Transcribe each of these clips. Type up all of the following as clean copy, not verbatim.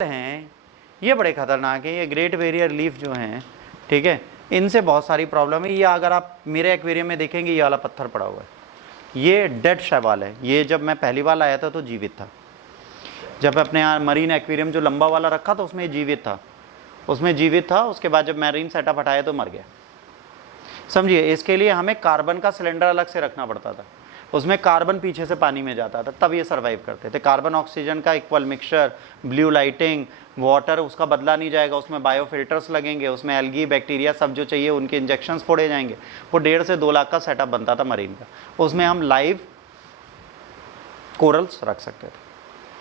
हैं ये बड़े खतरनाक हैं, ये ग्रेट बैरियर रीफ जो हैं, ठीक है, इनसे बहुत सारी प्रॉब्लम है। ये अगर आप मेरे एक्वेरियम में देखेंगे ये वाला पत्थर पड़ा हुआ है, ये डेड शैवाल है। ये जब मैं पहली बार आया था तो जीवित था। जब अपने यहाँ मरीन एक्वेरियम जो लंबा वाला रखा था उसमें जीवित था, उसके बाद जब मैरीन सेटअप हटाया तो मर गया। समझिए, इसके लिए हमें कार्बन का सिलेंडर अलग से रखना पड़ता था, उसमें कार्बन पीछे से पानी में जाता था, तब ये सर्वाइव करते थे। कार्बन ऑक्सीजन का equal mixture, blue lighting, water उसका बदला नहीं जाएगा, उसमें बायोफिल्टर्स लगेंगे, उसमें एल्गी बैक्टीरिया सब जो चाहिए उनके इंजेक्शंस फोड़े जाएंगे। वो 1.5 से 2 लाख का सेटअप बनता था मरीन का, उसमें हम लाइव कोरल्स रख सकते थे,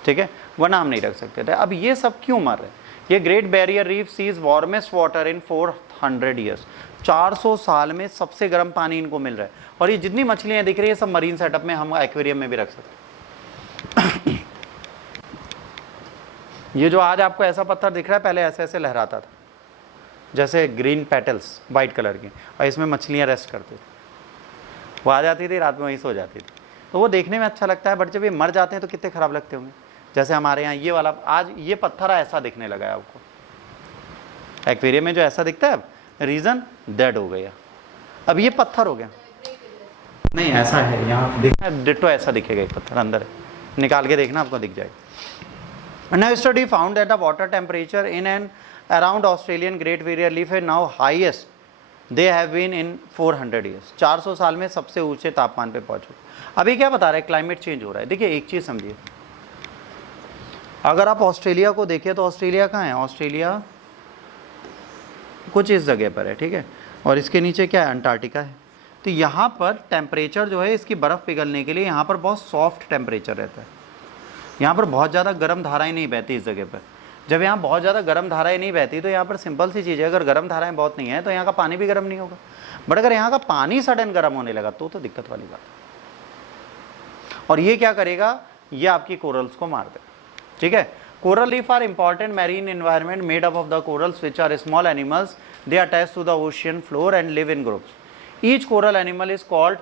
ठीक है, वरना हम नहीं रख सकते थे। अब ये सब क्यों मर रहे? ये Great Barrier Reef sees warmest water in 400 years, 400 साल में सबसे गर्म पानी इनको मिल रहा है। और ये जितनी मछलियां दिख रही है सब मरीन सेटअप में हम एक्वेरियम में भी रख सकते हैं। ये जो आज आपको ऐसा पत्थर दिख रहा है पहले ऐसे ऐसे लहराता था, जैसे ग्रीन पेटल्स वाइट कलर की, और इसमें मछलियां रेस्ट करती थी। वो आ जाती थी रात में वहीं सो जाती थी, तो वो देखने में अच्छा लगता है, बट जब ये मर जाते हैं तो कितने खराब लगते होंगे। जैसे हमारे यहाँ ये वाला आज ये पत्थर ऐसा दिखने लगा है आपको एक्वेरियम में, जो ऐसा दिखता है, रीजन डेड हो गया। अब ये पत्थर हो गया, नहीं ऐसा है यहाँ दिखना, डिट्टो ऐसा दिखेगा, एक पत्थर अंदर है, निकाल के देखना आपको दिख जाएगा। Now study found that the water temperature in and around Australian Great Barrier Reef is now highest they have been in 400 years। 400 साल में सबसे ऊंचे तापमान पे पहुंचे। अभी क्या बता रहे हैं, क्लाइमेट चेंज हो रहा है। देखिए एक चीज़ समझिए, अगर आप ऑस्ट्रेलिया को देखिए तो ऑस्ट्रेलिया कहाँ है, ऑस्ट्रेलिया कुछ इस जगह पर है, ठीक है, और इसके नीचे क्या है, अंटार्कटिका है। तो यहाँ पर टेम्परेचर जो है इसकी बर्फ़ पिघलने के लिए यहाँ पर बहुत सॉफ्ट टेम्परेचर रहता है, यहाँ पर बहुत ज़्यादा गर्म धाराएं नहीं बहती इस जगह पर। जब यहाँ बहुत ज़्यादा गर्म धाराएं नहीं बहती तो यहाँ पर सिंपल सी चीज़ है, अगर गर्म धाराएं बहुत नहीं है तो यहाँ का पानी भी गर्म नहीं होगा। बट अगर यहाँ का पानी सडन गर्म होने लगा तो दिक्कत वाली बात है। और ये क्या करेगा, ये आपकी कोरल्स को मार देगा, ठीक है। Coral reef are important marine environment made up of the corals which are small animals, they attach to the ocean floor and live in groups. Each coral animal is called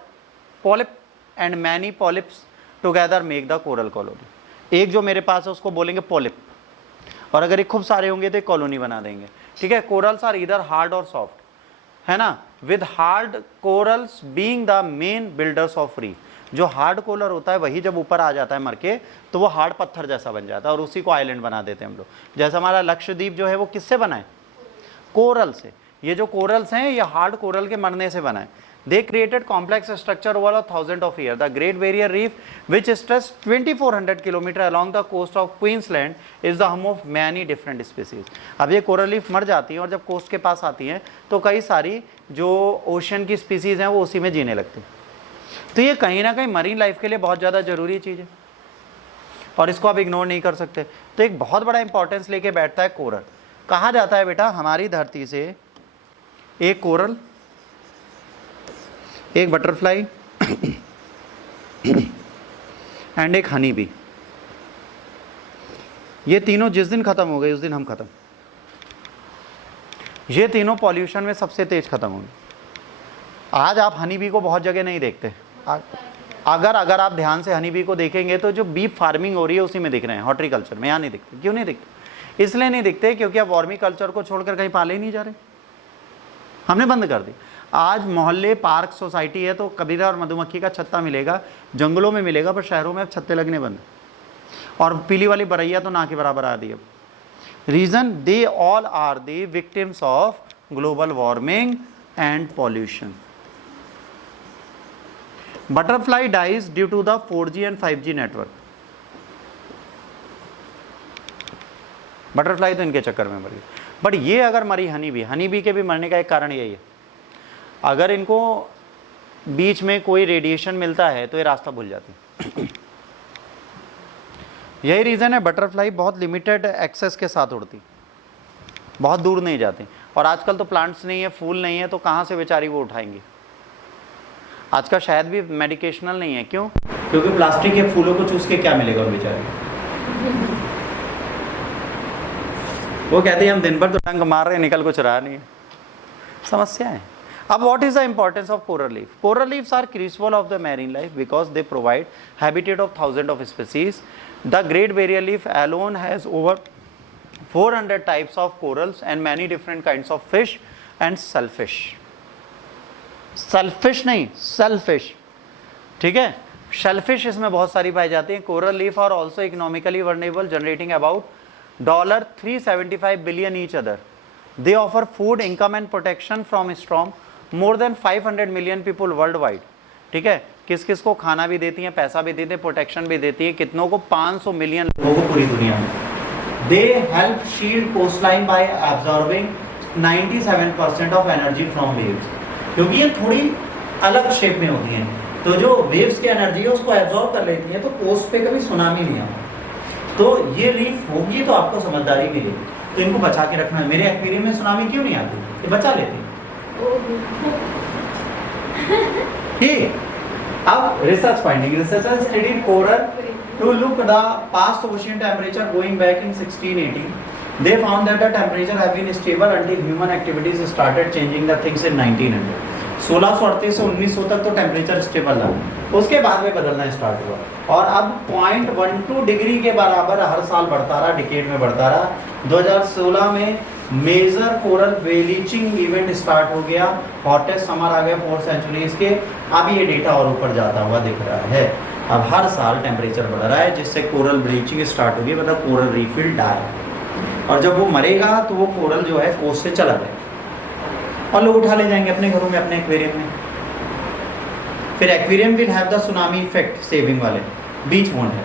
polyp and many polyps together make the coral colony. एक जो मेरे पास है उसको बोलेंगे polyp, और अगर ये खूब सारे होंगे तो एक कॉलोनी बना देंगे, ठीक है। कोरल्स आर इधर हार्ड और सॉफ्ट, है ना, with hard corals being the main builders of reef. जो हार्ड कोरल होता है वही जब ऊपर आ जाता है मर के तो वो हार्ड पत्थर जैसा बन जाता है और उसी को आइलैंड बना देते हैं हम लोग। जैसा हमारा लक्षद्वीप जो है वो किससे बना है, कोरल से। ये जो कोरल्स हैं ये हार्ड कोरल के मरने से बना है। They created complex structure over a thousand of years. The Great Barrier Reef, which stretches 2,400 kilometers along the coast of Queensland, is the home of many different species. अब ये coral reef मर जाती हैं और जब कोस्ट के पास आती हैं तो कई सारी जो ओशन की स्पीसीज हैं वो उसी में जीने लगती हैं। तो ये कहीं ना कहीं मरीन लाइफ के लिए बहुत ज़्यादा ज़रूरी चीज़ है और इसको आप इग्नोर नहीं कर सकते। तो एक बहुत बड़ा इंपॉर्टेंस लेके बैठता है कोरल। कहा जाता है बेटा हमारी धरती से एक कोरल, एक बटरफ्लाई एंड एक हनी बी, ये तीनों जिस दिन खत्म हो गए उस दिन हम खत्म। ये तीनों पॉल्यूशन में सबसे तेज खत्म होंगे। आज आप हनी बी को बहुत जगह नहीं देखते। अगर आप ध्यान से हनी बी को देखेंगे तो जो बी फार्मिंग हो रही है उसी में दिख रहे हैं, हॉर्टिकल्चर में। यहाँ नहीं दिखते। क्यों नहीं दिखते? इसलिए नहीं दिखते क्योंकि अब वार्मी कल्चर को छोड़कर कहीं पाले ही नहीं जा रहे, हमने बंद कर दी। आज मोहल्ले पार्क सोसाइटी है तो कबीरा और मधुमक्खी का छत्ता मिलेगा, जंगलों में मिलेगा, पर शहरों में अब छत्ते लगने बंद। और पीली वाली बरैया तो ना के बराबर आ दी अब। Reason, they all are the victims of global warming and pollution. Butterfly dies due to the 4G and 5G network. Butterfly तो इनके चक्कर में मर गई, बट ये अगर मरी हनी बी के भी मरने का एक कारण यही है, अगर इनको बीच में कोई रेडिएशन मिलता है तो ये रास्ता भूल जाती है। यही रीज़न है बटरफ्लाई बहुत लिमिटेड एक्सेस के साथ उड़ती, बहुत दूर नहीं जाती। और आजकल तो प्लांट्स नहीं है, फूल नहीं है, तो कहाँ से बेचारी वो उठाएंगी। आज का शायद भी मेडिकेशनल नहीं है। क्यों? क्योंकि प्लास्टिक के फूलों को चूस के क्या मिलेगा उन बेचारे। वो कहते हैं हम दिन भर तो डंक मार रहे हैं, निकल कुछ रहा नहीं है। समस्या है। अब what is the importance of coral reef? Coral reefs are crucial of the marine life because they provide habitat of thousands of species. The Great Barrier Reef alone has over 400 types of corals and many different kinds of fish and shellfish. shellfish नहीं, shellfish, ठीक है। shellfish इसमें बहुत सारी पाई जाती हैं। coral reef are also economically vulnerable, generating about $375 billion each other. They offer food, income and protection from storm. More than 500 million people worldwide. ठीक है, किस किस को खाना भी देती हैं, पैसा भी देती हैं, प्रोटेक्शन भी देती है, कितनों को 500 मिलियन लोगों को पूरी दुनिया में। They help shield coastline by absorbing 97% of energy from waves. क्योंकि ये थोड़ी अलग शेप में होती हैं, तो जो वेव्स की एनर्जी है उसको एब्जॉर्ब कर लेती है, तो कोस्ट पे कभी सुनामी नहीं आता। तो ये रीफ होगी तो आपको समझदारी मिलेगी, तो इनको बचा के रखना है। मेरे एक्वेरियम में सुनामी क्यों नहीं आती, ये बचा लेती ठीक। अब research finding, researchers studied coral to look the past ocean temperature going back in 1680. They found that the temperature have been stable until human activities started changing the things in 1900. 1638 से 1900 तक तो टेम्परेचर स्टेबल रहा, उसके बाद में बदलना start हुआ और अब 0.12 डिग्री के बराबर हर साल बढ़ता रहा, डिकेड में बढ़ता रहा। 2016 में major coral bleaching event start हो गया, हॉटेस्ट समर आ गया 4 सेंचुरीज के। अब ये डेटा और ऊपर जाता हुआ दिख रहा है। अब हर साल टेम्परेचर बढ़ रहा है, जिससे कोरल ब्लीचिंग स्टार्ट होगी, मतलब कोरल रीफ विल डाई। और जब वो मरेगा तो वो कोरल जो है कोस्ट से चला जाएगा और लोग उठा ले जाएंगे अपने घरों में, अपने एक्वेरियम में। फिर aquarium will have the tsunami effect, saving वाले, बीच वोंट है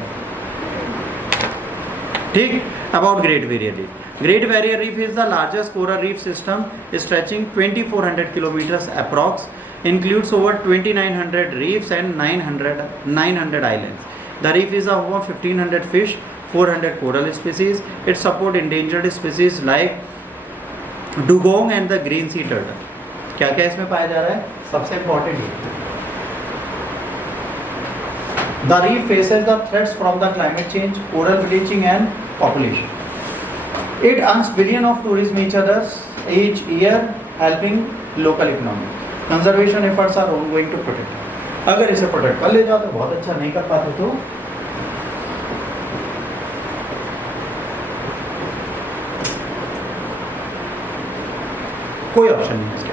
ठीक। About great Barrier reef, Great Barrier Reef is the largest coral reef system stretching 2400 kilometers approx, includes over 2900 reefs and 900 islands. The reef is a home of 1500 fish, 400 coral species. It supports endangered species like dugong and the green sea turtle. क्या क्या इसमें पाया जा रहा है, सबसे important ये, the reef faces the threats from the climate change, coral bleaching and population. It earns billions of tourism each year, helping local economy. Conservation efforts are ongoing to protect. अगर इसे प्रोटेक्ट कर ले जाओ तो बहुत अच्छा, नहीं कर पाते तो कोई ऑप्शन नहीं है।